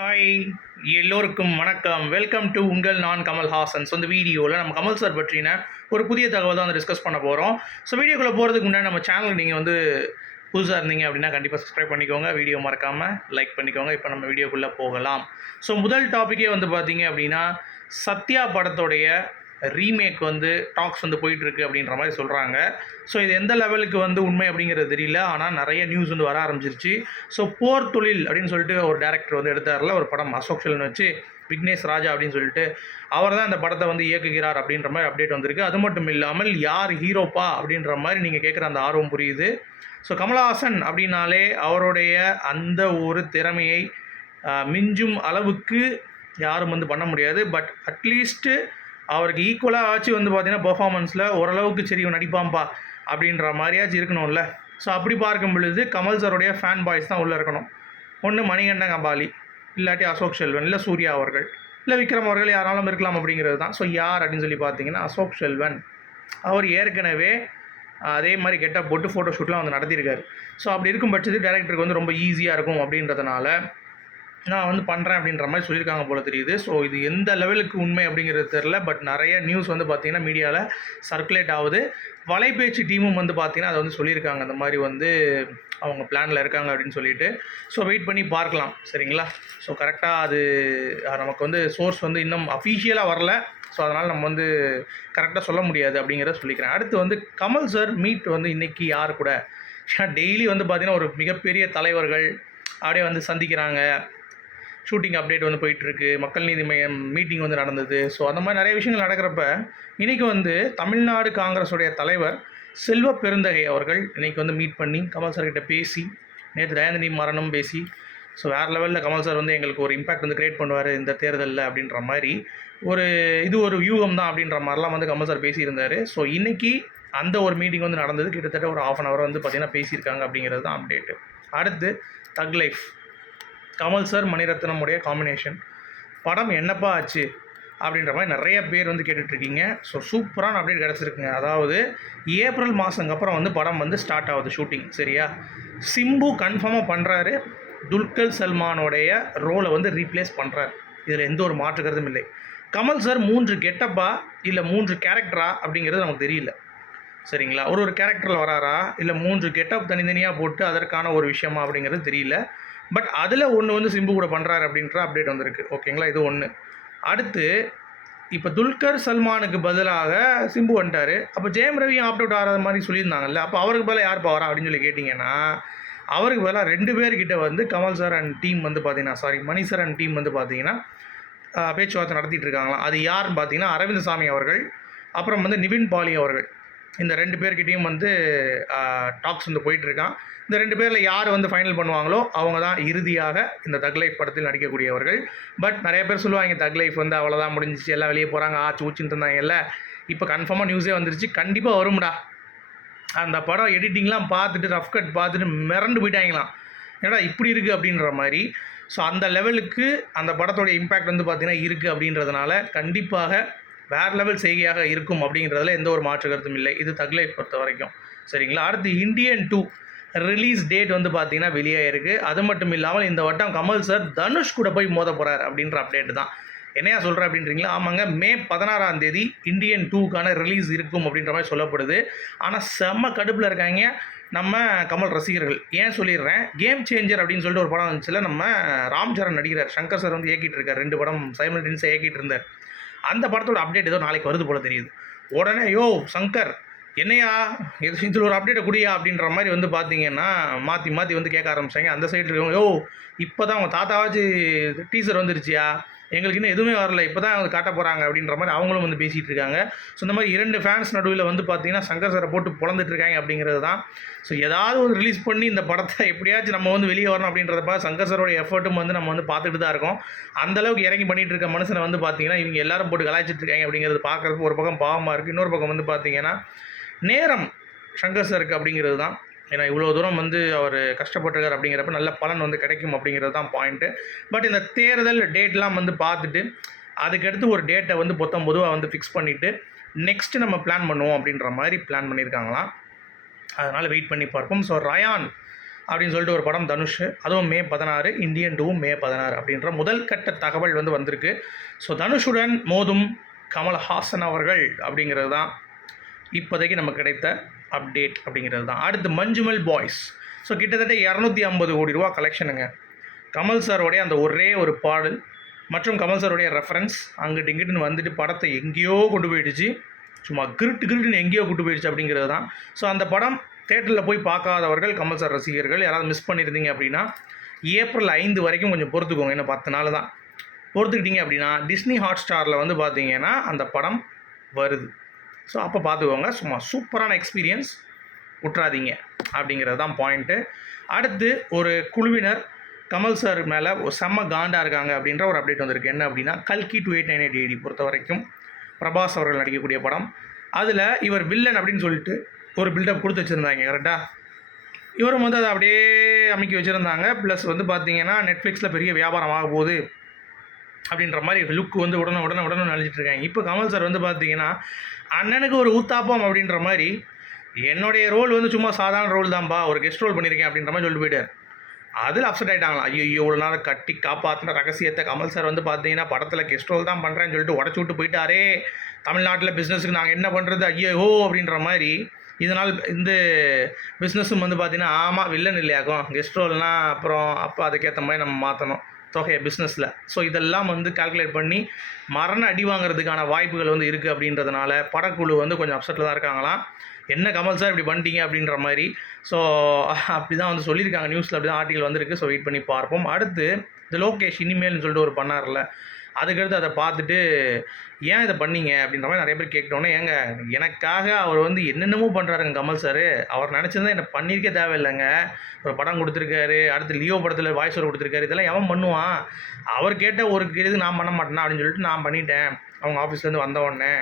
Hi எல்லோருக்கும் வணக்கம். Welcome to உங்கள் நான் கமல் ஹாசன் ஸோ இந்த வீடியோவில் நம்ம கமல் சார் பற்றின ஒரு புதிய தகவல் தான் வந்து டிஸ்கஸ் பண்ண போகிறோம் ஸோ வீடியோக்குள்ளே போகிறதுக்கு முன்னாடி நம்ம சேனலுக்கு நீங்கள் வந்து புதுசாக இருந்தீங்க அப்படின்னா கண்டிப்பாக சப்ஸ்கிரைப் பண்ணிக்கோங்க. வீடியோ மறக்காமல் லைக் பண்ணிக்கோங்க. இப்போ நம்ம வீடியோக்குள்ளே போகலாம். ஸோ முதல் டாப்பிக்கே வந்து பார்த்தீங்க அப்படின்னா சத்யா படத்தோடைய ரீமேக் வந்து டாக்ஸ் வந்து போயிட்டுருக்கு அப்படின்ற மாதிரி சொல்கிறாங்க ஸோ இது எந்த லெவலுக்கு வந்து உண்மை அப்படிங்கிறது தெரியல. ஆனால் நிறைய நியூஸ் வந்து வர ஆரம்பிச்சிருச்சு. ஸோ போர் தொழில் அப்படின்னு சொல்லிட்டு ஒரு டேரக்டர் வந்து எடுத்தார்ல ஒரு படம் அசோக் செல்வன் வச்சு விக்னேஷ் ராஜா அப்படின்னு சொல்லிட்டு. அவர் தான் இந்த படத்தை வந்து இயக்குகிறார் அப்படின்ற மாதிரி அப்டேட் வந்திருக்கு. அது மட்டும் இல்லாமல் யார் ஹீரோப்பா அப்படின்ற மாதிரி நீங்கள் கேட்குற அந்த ஆர்வம் புரியுது. ஸோ கமலஹாசன் அப்படின்னாலே அவருடைய அந்த ஒரு திறமையை மிஞ்சும் அளவுக்கு யாரும் வந்து பண்ண முடியாது. பட் அட்லீஸ்ட்டு அவருக்கு ஈக்குவலாக ஆச்சு வந்து பார்த்தீங்கன்னா பர்ஃபாமன்ஸில் ஓரளவுக்கு சரி நடிப்பாம்பா அப்படின்ற மாதிரியாச்சும் இருக்கணும்ல. ஸோ அப்படி பார்க்கும் பொழுது கமல் சாருடைய ஃபேன் பாய்ஸ் தான் உள்ளே இருக்கணும். ஒன்று மணிகண்டன் கபாலி இல்லாட்டி அசோக் செல்வன் இல்லை சூர்யா அவர்கள் இல்லை விக்ரம் அவர்கள் யாராலும் இருக்கலாம் அப்படிங்கிறது தான். ஸோ யார் அப்படின்னு சொல்லி பார்த்தீங்கன்னா அசோக் செல்வன். அவர் ஏற்கனவே அதே மாதிரி கெட்டப் போட்டு ஃபோட்டோ ஷூட்லாம் வந்து நடத்தியிருக்காரு. ஸோ அப்படி இருக்கும் பட்சத்தில் டேரக்டருக்கு வந்து ரொம்ப ஈஸியாக இருக்கும் அப்படின்றதுனால நான் வந்து பண்ணுறேன் அப்படின்ற மாதிரி சொல்லியிருக்காங்க போல தெரியுது. ஸோ இது எந்த லெவலுக்கு உண்மை அப்படிங்கிறது தெரில பட் நிறைய நியூஸ் வந்து பார்த்திங்கன்னா மீடியாவில் சர்க்குலேட் ஆகுது. வலைபேச்சு டீமும் வந்து பார்த்திங்கன்னா அதை வந்து சொல்லியிருக்காங்க. அந்த மாதிரி வந்து அவங்க பிளானில் இருக்காங்க அப்படின்னு சொல்லிட்டு. ஸோ வெயிட் பண்ணி பார்க்கலாம். சரிங்களா? ஸோ கரெக்டாக அது நமக்கு வந்து சோர்ஸ் வந்து இன்னும் அஃபீஷியலாக வரல. ஸோ அதனால் நம்ம வந்து கரெக்டாக சொல்ல முடியாது அப்படிங்கிறத சொல்லிக்கிறேன். அடுத்து வந்து கமல் சார் மீட் வந்து இன்றைக்கி யார் கூட? டெய்லி வந்து பார்த்திங்கன்னா ஒரு மிகப்பெரிய தலைவர்கள் அப்படியே வந்து சந்திக்கிறாங்க. ஷூட்டிங் அப்டேட் வந்து போயிட்டுருக்கு மக்கள் நீதி மையம் மீட்டிங் வந்து நடந்தது. ஸோ அந்த மாதிரி நிறைய விஷயங்கள் நடக்கிறப்ப இன்றைக்கி வந்து தமிழ்நாடு காங்கிரஸுடைய தலைவர் செல்வ பெருந்தகை அவர்கள் இன்றைக்கி வந்து மீட் பண்ணி கமல் சார்கிட்ட பேசி நேற்று தயாநிதி மரணம் பேசி ஸோ வேறு லெவலில் கமல் சார் வந்து எங்களுக்கு ஒரு இம்பாக்ட் வந்து கிரியேட் பண்ணுவார் இந்த தேர்தலில் அப்படின்ற மாதிரி ஒரு இது ஒரு வியூகம் தான் அப்படின்ற மாதிரிலாம் வந்து கமல் சார் பேசியிருந்தார். ஸோ இன்றைக்கி அந்த ஒரு மீட்டிங் வந்து நடந்தது. கிட்டத்தட்ட ஒரு ஆஃப் அன் ஹவர் வந்து பார்த்திங்கன்னா பேசியிருக்காங்க அப்படிங்கிறது தான் அப்டேட்டு அடுத்து thug life Kamal sir Mani Ratnam உடைய காம்பினேஷன் படம் என்னப்பா ஆச்சு? அப்படின்ற மாதிரி நிறைய பேர் வந்து கேட்டுட்ருக்கீங்க. ஸோ சூப்பரான அப்டேட் கிடச்சிருக்குங்க. அதாவது ஏப்ரல் மாதங்க அப்புறம் வந்து படம் வந்து ஸ்டார்ட் ஆகுது ஷூட்டிங் சரியா? சிம்பு கன்ஃபார்மாக பண்ணுறாரு துல்கர் சல்மானோடைய ரோலை வந்து ரீப்ளேஸ் பண்ணுறாரு இதில் எந்த ஒரு மாற்று கருத்தும் இல்லை. கமல் சார் மூன்று கெட்டப்பா இல்லை மூன்று கேரக்டரா அப்படிங்கிறது நமக்கு தெரியல. சரிங்களா? ஒரு ஒரு கேரக்டரில் வராரா? இல்லை மூன்று கெட்டப் தனித்தனியாக போட்டு அதற்கான ஒரு விஷயமா அப்படிங்கிறது தெரியல. பட் அதில் ஒன்று வந்து சிம்பு கூட பண்ணுறாரு அப்படின்ற அப்டேட் வந்திருக்கு. ஓகேங்களா இது ஒன்று அடுத்து இப்போ துல்கர் சல்மானுக்கு பதிலாக சிம்பு வந்துட்டார். அப்போ ஜெயம் ரவி ஆப்ட் அவுட் ஆகாத மாதிரி சொல்லியிருந்தாங்கல்ல? அப்போ அவருக்கு பதிலாக யார் போகிறா அப்படின்னு சொல்லி கேட்டிங்கன்னா அவருக்கு பதிலாக ரெண்டு பேர்கிட்ட வந்து கமல் சார் அண்ட் டீம் வந்து பார்த்தீங்கன்னா sorry Mani sir and team வந்து பார்த்தீங்கன்னா பேச்சுவார்த்தை நடத்திட்டு இருக்காங்களாம். அது யாருன்னு பார்த்தீங்கன்னா அரவிந்த் சாமி அவர்கள் அப்புறம் வந்து நிவின் பாலி அவர்கள். இந்த ரெண்டு பேர்கிட்டையும் வந்து டாக்ஸ் வந்து போயிட்டுருக்கான். இந்த ரெண்டு பேரில் யார் வந்து ஃபைனல் பண்ணுவாங்களோ அவங்க தான் இறுதியாக இந்த தக் லைஃப் படத்தில் நடிக்கக்கூடியவர்கள். பட் நிறைய பேர் சொல்லுவாங்க தக் லைஃப் வந்து அவ்வளோதான் முடிஞ்சிச்சு. எல்லாம் வெளியே போகிறாங்க ஆச்சு ஊச்சின்னு இருந்தாங்கல்ல இப்போ கன்ஃபார்மாக நியூஸே வந்துருச்சு. கண்டிப்பாக வரும்டா. அந்த படம் எடிட்டிங்லாம் பார்த்துட்டு ரஃப் கட் பார்த்துட்டு மிரண்டு போயிட்டாங்களாம். ஏன்னா இப்படி இருக்குது அப்படின்ற மாதிரி. ஸோ அந்த லெவலுக்கு அந்த படத்தோட இம்பேக்ட் வந்து பார்த்திங்கன்னா இருக்குது அப்படின்றதுனால கண்டிப்பாக வேறு லெவல் செய்கையாக இருக்கும் அப்படிங்கிறதுல எந்த ஒரு மாற்று கருத்தும் இல்லை. இது தக்லை பொறுத்த வரைக்கும். சரிங்களா? அடுத்து இந்தியன் டூ ரிலீஸ் டேட் வந்து பார்த்தீங்கன்னா வெளியாயிருக்கு. அது மட்டும் இல்லாமல் இந்த வட்டம் கமல் சார் தனுஷ் கூட போய் மோத போகிறார் அப்படின்ற அப்டேட் தான். என்னையா சொல்கிறேன் அப்படின்றீங்களா? ஆமாங்க. மே பதினாறாம் தேதி இந்தியன் டூக்கான ரிலீஸ் இருக்கும் அப்படின்ற மாதிரி சொல்லப்படுது. ஆனால் செம்ம கடுப்பில் இருக்காங்க நம்ம கமல் ரசிகர்கள். ஏன் சொல்லிடுறேன்? கேம் சேஞ்சர் அப்படின்னு சொல்லிட்டு ஒரு படம் வந்துச்சுல நம்ம ராம் சரண் நடிக்கிறார் சங்கர் சார் வந்து இயக்கிட்டு இருக்கார். ரெண்டு படம் சைமல்டேனியஸாக இயக்கிட்டு இருந்தார். அந்த படத்தோட அப்டேட் ஏதோ நாளைக்கு வருது போல தெரியுது. உடனே யோ சங்கர் என்னையா? எது இதில் ஒரு அப்டேட்டை குடியா? அப்படின்ற மாதிரி வந்து பார்த்தீங்கன்னா மாற்றி மாற்றி வந்து கேட்க ஆரம்பிச்சாங்க. அந்த சைடு இருக்கவங்க யோ இப்போ தான் உங்கள் தாத்தாவாச்சு டீசர் வந்துருச்சியா? எங்களுக்கு இன்னும் எதுவுமே வரல. இப்போ தான் அவங்க காட்ட போகிறாங்க அப்படின்ற மாதிரி அவங்களும் வந்து பேசிகிட்டு இருக்காங்க. ஸோ இந்த மாதிரி இரண்டு ஃபேன்ஸ் நடுவில் வந்து பார்த்தீங்கன்னா சங்கர் சாரை போட்டு பொழந்துட்டு இருக்காங்க அப்படிங்கிறது தான். ஸோ ஏதாவது ஒரு ரிலீஸ் பண்ணி இந்த படத்தை எப்படியாச்சும் நம்ம வந்து வெளியே வரணும் அப்படின்றதப்ப சங்கர் சரோட எஃபர்ட்டும் வந்து நம்ம வந்து பார்த்துட்டு தான் இருக்கோம். அந்த அளவுக்கு இறங்கி பண்ணிட்டு இருக்க மனுஷனை வந்து பார்த்தீங்கன்னா இவங்க எல்லாரும் போட்டு கலாய்ச்சிட்டு இருக்காங்க அப்படிங்கிறது பார்க்குறதுக்கு ஒரு பக்கம் பாவமாக இருக்குது இன்னொரு பக்கம் வந்து பார்த்தீங்கன்னா நேரம் சங்கர் சாருக்கு அப்படிங்கிறது தான். ஏன்னா இவ்வளோ தூரம் வந்து அவர் கஷ்டப்பட்டிருக்கார் அப்படிங்கிறப்ப நல்ல பலன் வந்து கிடைக்கும் அப்படிங்கிறது தான் பாயிண்ட்டு பட் இந்த தேர்தல் டேட்லாம் வந்து பார்த்துட்டு அதுக்கடுத்து ஒரு டேட்டை வந்து பொத்தம் பொதுவாக வந்து ஃபிக்ஸ் பண்ணிவிட்டு நெக்ஸ்ட்டு நம்ம பிளான் பண்ணுவோம் அப்படின்ற மாதிரி பிளான் பண்ணியிருக்காங்களாம். அதனால் வெயிட் பண்ணி பார்ப்போம். ஸோ ரயான் அப்படின்னு சொல்லிட்டு ஒரு படம் தனுஷ். அதுவும் மே பதினாறு இந்தியன் டூவும் மே பதினாறு அப்படின்ற முதல் கட்ட தகவல் வந்து வந்திருக்கு. ஸோ தனுஷுடன் மோதும் கமல்ஹாசன் அவர்கள் அப்படிங்கிறது தான் இப்போதைக்கு நமக்கு கிடைத்த அப்டேட் அப்படிங்கிறது தான் அடுத்து மஞ்சுமல் பாய்ஸ் ஸோ கிட்டத்தட்ட இரநூத்தி ஐம்பது கோடி ரூபா கலெக்ஷனுங்க கமல் சாரோடைய அந்த ஒரே ஒரு பாடல் மற்றும் கமல் சாருடைய ரெஃபரன்ஸ் அங்கிட்டு இங்கிட்டுன்னு வந்துட்டு படத்தை எங்கேயோ கொண்டு போயிடுச்சு. சும்மா கிருட்டு கிருட்டுன்னு எங்கேயோ கொண்டு போயிடுச்சு அப்படிங்கிறது தான் ஸோ அந்த படம் தேட்டரில் போய் பார்க்காதவர்கள் கமல் சார் ரசிகர்கள் யாராவது மிஸ் பண்ணியிருந்தீங்க அப்படின்னா ஏப்ரல் ஐந்து வரைக்கும் கொஞ்சம் பொறுத்துக்கோங்க. இன்னும் பத்து நாள் தான். பொறுத்துக்கிட்டீங்க அப்படின்னா டிஸ்னி ஹாட் ஸ்டாரில் வந்து பார்த்தீங்கன்னா அந்த படம் வருது. ஸோ அப்போ பார்த்துக்கோங்க சும்மா சூப்பரான எக்ஸ்பீரியன்ஸ் விட்றாதீங்க அப்படிங்கிறது தான் பாயிண்ட்டு அடுத்து ஒரு குழுவினர் கமல் சார் மேலே செம்ம காண்டாக இருக்காங்க அப்படின்ற ஒரு அப்டேட் வந்திருக்கு. என்ன அப்படின்னா கல்கி two eight nine eight eighty பொறுத்த வரைக்கும் பிரபாஸ் அவர்கள் நடிக்கக்கூடிய படம். அதில் இவர் வில்லன் அப்படின்னு சொல்லிட்டு ஒரு பில்டப் கொடுத்து வச்சுருந்தாங்க கரெக்டாக இவரும் வந்து அதை அப்படியே அமைக்கி வச்சுருந்தாங்க. ப்ளஸ் வந்து பார்த்தீங்கன்னா நெட்ஃப்ளிக்ஸில் பெரிய வியாபாரம் ஆக போகுது. அப்படின்ற மாதிரி லுக் வந்து உடனே உடனே உடனே நினச்சிட்டு இருக்காங்க. இப்போ கமல் சார் வந்து பார்த்தீங்கன்னா அண்ணனுக்கு ஒரு ஊத்தாப்பம் அப்படின்ற மாதிரி என்னுடைய ரோல் வந்து சும்மா சாதாரண ரோல் தான்ப்பா ஒரு கெஸ்ட் ரோல் பண்ணியிருக்கேன் அப்படின்ற மாதிரி சொல்லிட்டு போயிட்டார். அதில் அப்செட் ஆகிட்டாங்களா ஐயோ இவ்வளோ நேரம் கட்டி காப்பாற்றின ரகசியத்தை கமல் சார் வந்து பார்த்தீங்கன்னா படத்தில் கெஸ்ட் ரோல் தான் பண்ணுறேன்னு சொல்லிட்டு உடச்சி விட்டு போயிட்டாரே. தமிழ்நாட்டில் பிஸ்னஸுக்கு நாங்கள் என்ன பண்ணுறது ஐயோ அப்படின்ற மாதிரி இதனால் இந்த பிஸ்னஸும் வந்து பார்த்தீங்கன்னா ஆமாம் வில்லன் இல்லையாக்கும். கெஸ்ட் ரோல்னால் அப்புறம் அப்போ அதுக்கேற்ற மாதிரி நம்ம மாற்றணும் தொகையை பிஸ்னஸில் ஸோ இதெல்லாம் வந்து கால்குலேட் பண்ணி மரண அடி வாங்குறதுக்கான வாய்ப்புகள் வந்து இருக்குது அப்படின்றதுனால படக்குழு வந்து கொஞ்சம் அப்செட்டில் தான் இருக்காங்களாம். என்ன கமல் சார் இப்படி பண்ணிட்டீங்க அப்படின்ற மாதிரி. ஸோ அப்படி தான் வந்து சொல்லியிருக்காங்க நியூஸில் அப்படி தான் ஆர்டிகல் வந்திருக்கு. ஸோ வெயிட் பண்ணி பார்ப்போம். அடுத்து இந்த லோகேஷ் இனிமேல்னு சொல்லிட்டு ஒரு பண்ணார்ல. அதுக்கடுத்து அதை பார்த்துட்டு ஏன் இதை பண்ணீங்க? அப்படின்ற மாதிரி நிறைய பேர் கேட்டோன்னே ஏங்க எனக்காக அவர் வந்து என்னென்னமோ பண்ணுறாருங்க கமல் சார். அவர் நினச்சிருந்தா என்ன பண்ணியிருக்கே தேவையில்லைங்க. ஒரு படம் கொடுத்துருக்காரு அடுத்து லியோ படத்தில் வாய்ஸ் ஓவர் கொடுத்துருக்காரு. இதெல்லாம் எவன் பண்ணுவான்? அவர் கேட்ட ஒரு இது நான் பண்ண மாட்டேனா? அப்படின்னு சொல்லிட்டு நான் பண்ணிட்டேன். அவங்க ஆஃபீஸ்லேருந்து வந்த உடனே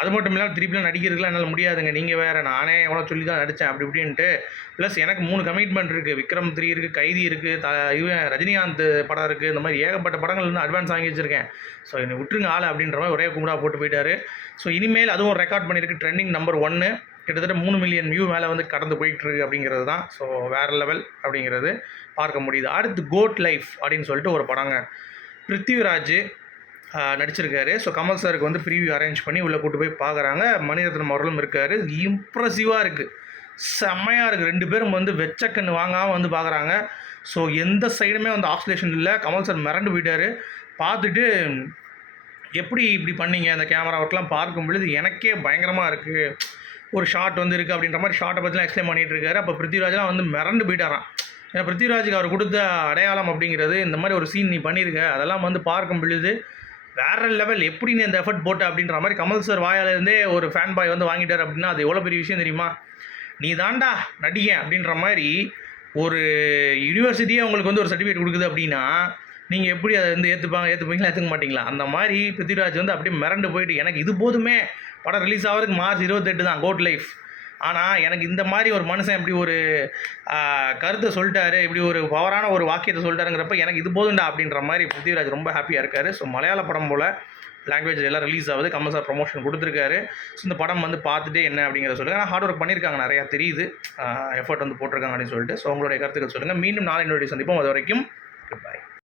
அது மட்டும் இல்லாமல் திருப்பிலாம் நடிக்கிறதுக்குலாம் என்னால் முடியாதுங்க. நீங்கள் வேறு நானே எவ்வளோ சொல்லி தான் நடித்தேன் அப்படி இப்படின்ட்டு. ப்ளஸ் எனக்கு மூணு கமிட்மெண்ட் இருக்குது விக்ரம் த்ரீ இருக்குது கைதி இருக்குது த இவன் ரஜினிகாந்த் படம் இருக்குது இந்த மாதிரி ஏகப்பட்ட படங்கள் வந்து அட்வான்ஸ் வாங்கி வச்சுருக்கேன். ஸோ என்னை விட்டுருங்க ஆள் அப்படின்ற மாதிரி ஒரே கும்பிடா போட்டு போயிட்டாரு. ஸோ இனிமேல் அதுவும் ரெக்கார்ட் பண்ணியிருக்கு. ட்ரெண்டிங் நம்பர் ஒன்று கிட்டத்தட்ட மூணு மில்லியன் வியூ மேலே வந்து கடந்து போயிட்டுருக்கு அப்படிங்கிறது தான். ஸோ வேறு லெவல் அப்படிங்கிறது பார்க்க முடியுது. அடுத்து கோட் லைஃப் அப்படின்னு சொல்லிட்டு ஒரு படங்க. பிருத்திவிராஜ் நடிச்சிருக்காரு. ஸோ கமல் சாருக்கு வந்து ப்ரீவியூ அரேஞ்ச் பண்ணி உள்ளே கூட்டு போய் பார்க்குறாங்க மணிரத்னம் அவர்களும் இருக்காரு. இம்ப்ரெசிவாக இருக்குது செம்மையாக இருக்குது ரெண்டு பேரும் வந்து வெச்சக்கண்ணு வாங்காமல் வந்து பார்க்குறாங்க ஸோ எந்த சைடுமே வந்து ஆக்சிலேஷன் இல்லை. கமல் சார் மிரண்டு போயிட்டார். பார்த்துட்டு எப்படி இப்படி பண்ணீங்க? அந்த கேமரா ஒர்க்லாம் பார்க்கும் பொழுது எனக்கே பயங்கரமாக இருக்குது ஒரு ஷாட் வந்து இருக்குது அப்படின்ற மாதிரி ஷார்ட்டை பற்றிலாம் எக்ஸ்பிளைன் பண்ணிகிட்டு இருக்காரு. அப்போ பிருத்திவிராஜ்லாம் வந்து மிரண்டு போயிட்டாரான் ஏன்னா பிருத்திவிராஜுக்கு அவர் கொடுத்த அடையாளம் அப்படிங்கிறது இந்த மாதிரி ஒரு சீன் நீ பண்ணியிருக்க அதெல்லாம் வந்து பார்க்கும் பொழுது வேற லெவல் எப்படி நீ அந்த எஃபர்ட் போட்ட அப்படின்ற மாதிரி கமல் சார் வாயாலேருந்தே ஒரு ஃபேன் பாய் வந்து வாங்கிட்டார் அப்படின்னா அது எவ்வளோ பெரிய விஷயம் தெரியுமா? நீ தாண்டா நடிகன் அப்படின்ற மாதிரி ஒரு யூனிவர்சிட்டியே உங்களுக்கு வந்து ஒரு சர்டிஃபிகேட் கொடுக்குது அப்படின்னா நீங்கள் எப்படி அதை வந்து ஏற்றுப்பாங்க ஏற்றுப்பீங்களா ஏற்றுக்க மாட்டீங்களா? அந்த மாதிரி பிருத்திராஜ் வந்து அப்படியே மிரண்டு போயிட்டு எனக்கு இது போதுமே படம் ரிலீஸ் ஆகிறதுக்கு மார்ச் இருபத்தெட்டு தான் கோட் லைஃப் ஆனால் எனக்கு இந்த மாதிரி ஒரு மனுஷன் இப்படி ஒரு கருத்தை சொல்லிட்டாரு இப்படி ஒரு பவரான ஒரு வாக்கியத்தை சொல்லிட்டாருங்கிறப்ப எனக்கு இது போதுண்டா அப்படின்ற மாதிரி பிருத்திவிராஜ் ரொம்ப ஹாப்பியாக இருக்கார். ஸோ மலையாள படம் போல் லாங்குவேஜ் எல்லாம் ரிலீஸ் ஆகுது. கமல் சார் ப்ரொமோஷன் கொடுத்துருக்காரு. ஸோ இந்த படம் வந்து பார்த்துட்டு என்ன அப்படிங்கிறத சொல்லுங்கள் ஆனால் ஹார்ட் ஒர்க் பண்ணியிருக்காங்க நிறையா தெரியுது. எஃபர்ட் வந்து போட்டிருக்காங்க அப்படின்னு சொல்லிட்டு. ஸோ உங்களுடைய கருத்துக்கள் சொல்லுங்கள் மீண்டும் நாளை என்னுடைய சந்திப்போம். அது வரைக்கும் குட்